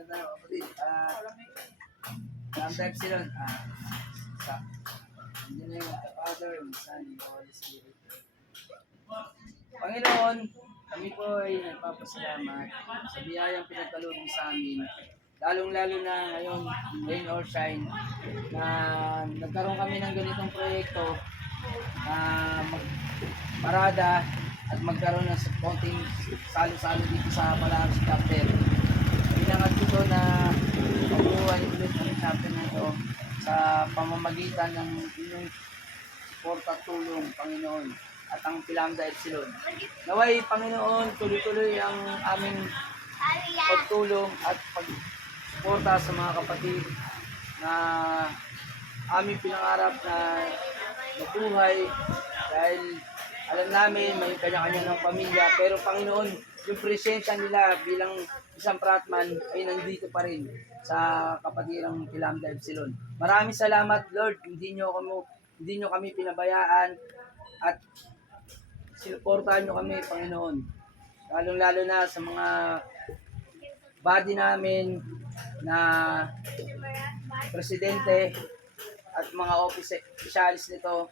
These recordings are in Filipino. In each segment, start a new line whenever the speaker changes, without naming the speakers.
na tayo, kapatid. At, Lamb type sila. Ah, sa, hindi na yung Father, yung Son, yung Holy Spirit. Panginoon, kami po ay nagpapasalamat sa biyayang pinagkaloob sa amin. Lalong-lalo na ngayon, rain or shine, na nagkaroon kami ng ganitong proyekto na magparada at magkaroon ng konting salo-salo dito sa Palaros Chapter. Pinangat ko to na mabuhay ulit ang chapter na ito sa pamamagitan ng inyong suporta at tulong, Panginoon, at ang Pilangga Epsilon. Naway, Panginoon, tuloy-tuloy ang aming pagtulong at pagsuporta sa mga kapatid na aming pinangarap na mabuhay. Dahil alam namin may kanya-kanya ng pamilya. Pero Panginoon yung presensya nila bilang isang pratman ay nandito pa rin sa kapatirang Kilamda Epsilon. Maraming salamat Lord, hindi nyo kami, hindi nyo kami pinabayaan at sinuportahan nyo kami Panginoon. Lalong-lalo na sa mga body namin na presidente at mga officials nito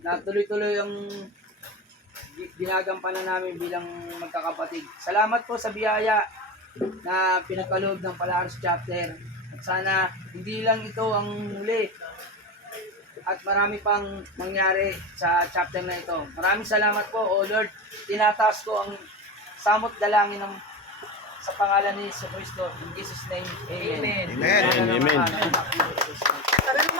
na tuloy-tuloy gi- ginagampanan namin bilang magkakapatid. Salamat po sa biyaya na pinagkaloob ng Palaros Chapter. At sana hindi lang ito ang muli at marami pang mangyari sa chapter na ito. Maraming salamat po, O Lord. Tinataas ko ang samot dalangin ng sa pangalan ni Jesus Cristo. In Jesus' name, Amen.
Amen.
Amen.
Tara na magkasal,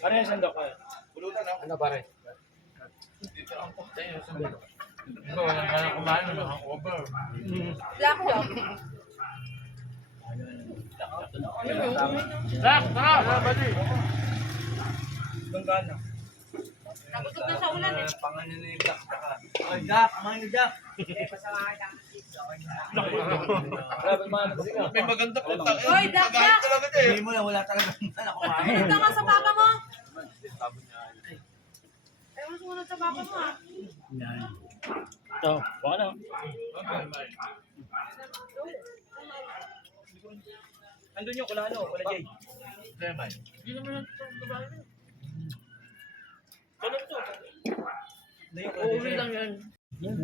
Pare, sandok ka. Ano pare? Ito, wala ka na kumain, naka-cover.
Black dog.
Sak, tara! Bali! Ka na.
Nagutot na sa ulan eh.
Pangalan ni Jack, saka.
Ay, Jack, kumain ni Jack.
May maganda po tayo.
Hoy, Dak, Dak!
Hindi mo na, wala talaga na kumain.
Sumunod ka nga sa papa mo. Ayaw mo sumunod sa papa mo ah.
Ito, baka na. Andun yung kulano, kula Jay. Hindi naman yung babae. Ano to? Uuwi lang yan. Grade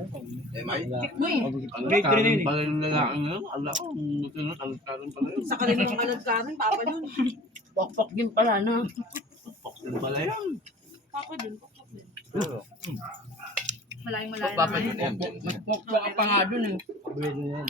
3 na yun eh.
Pala yung lalaki ngayon, ala ko, buti na kalagkaran pala yun.
Sa kanilang kalad ka rin, papa yun. Pokpok din pala na.
Paksin pala yan.
Papa din, pokpok din. Malayang malayo
Papa yun yan.
Pokpok ka pa nga dun eh.
Pwede yan.